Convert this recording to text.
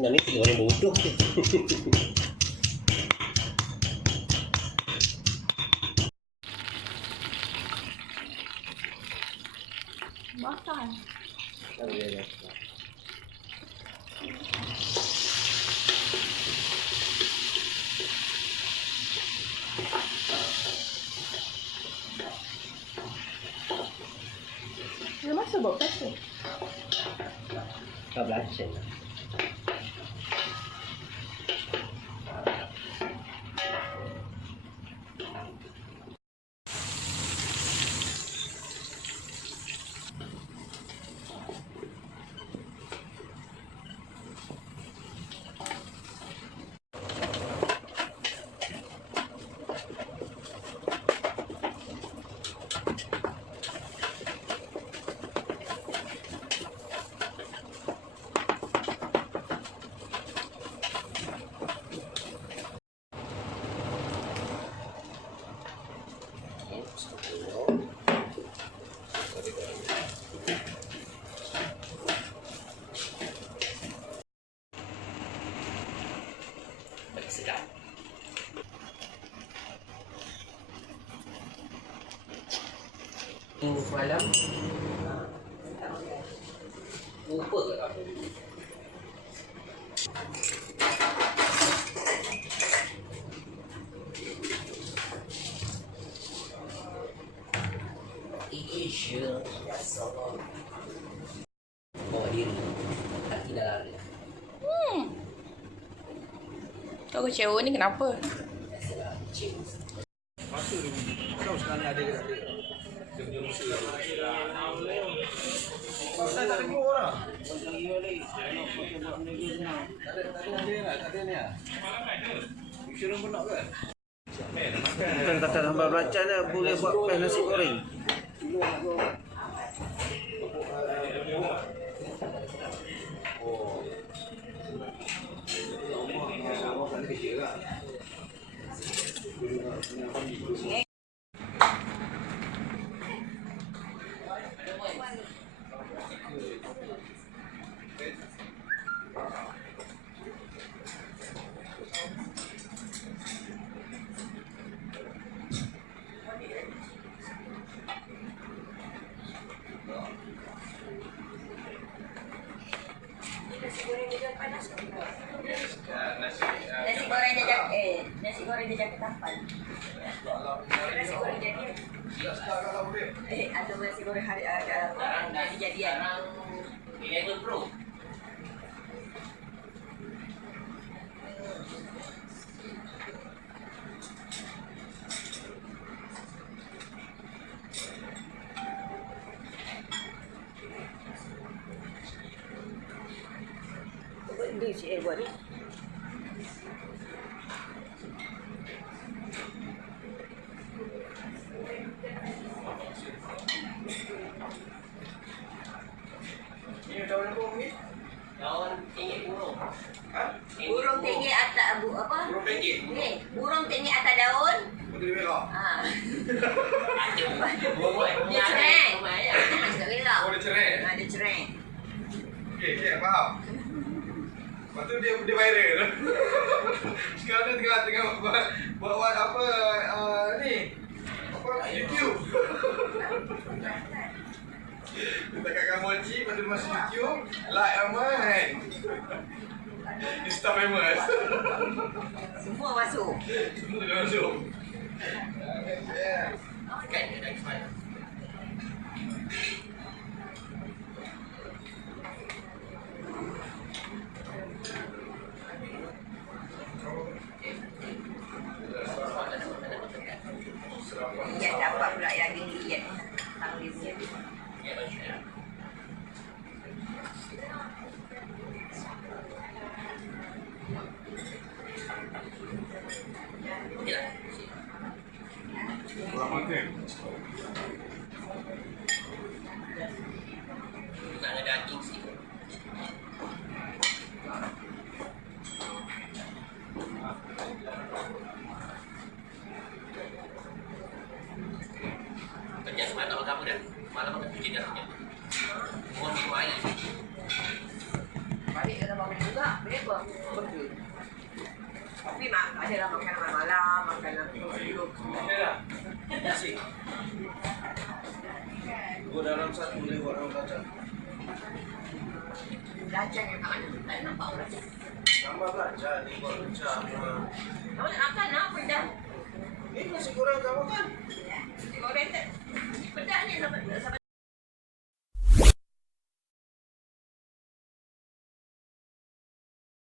Nah, ni orang bodoh tu. Makan. Ya. Dia masa buat pasal. Belacan. Sedap. Malam lupa ke apa? Asia bawa diri hati dalam dia. Kau kecewa ni kenapa? Masa tu kau sekarang ada ke tak ada? Dia punya musa. Pasal tak ada keluar orang. Tak ada ni lah. Insurans pun nak kan? Bukan kata sambal belacan dah boleh buat pen nasi goreng. Oh. Kerja lah. Nasi goreng dia jaga tampal. Nasi goreng jadi. Atau nasi goreng hari jadian. Ini tu pro. Benda cik buat ni. Daun tinggi burung. Burung tinggi atas apa? Burung tinggi. Ni, burung tinggi atas daun. Betul belok. Dia cereng. Tak belok. Oh, dia cereng. Dia cereng. Okey, faham. Lepas tu dia viral. Sekarang dia tengah buat apa ni? Apa YouTube. Dia tekankan mochi, lepas tu masuk YouTube, like aman. Insta famous. Semua masuk. Semua dah masuk. Kan dia dah expire. Iya, dapat pula yang tinggi ya. Panggil dia. Ya, baik. Ya. Kurang makan. Nak ada daging sikit. Kerja semalam tak kamu dah. Malam makan kerja dah kerja. Mau minum air. Balik dalam bangun juga, berapa? je lah makan malam, makan dulu. Nasi. Gua dalam satu lewat dalam belacan. Belacan yang kat mana? Tak nampak belacan. Tambah belacan, ni buat macam. Kamu nak makan lah, pedas. Ni nasi goreng kau makan? Nasi goreng tak? Pedas ni sampai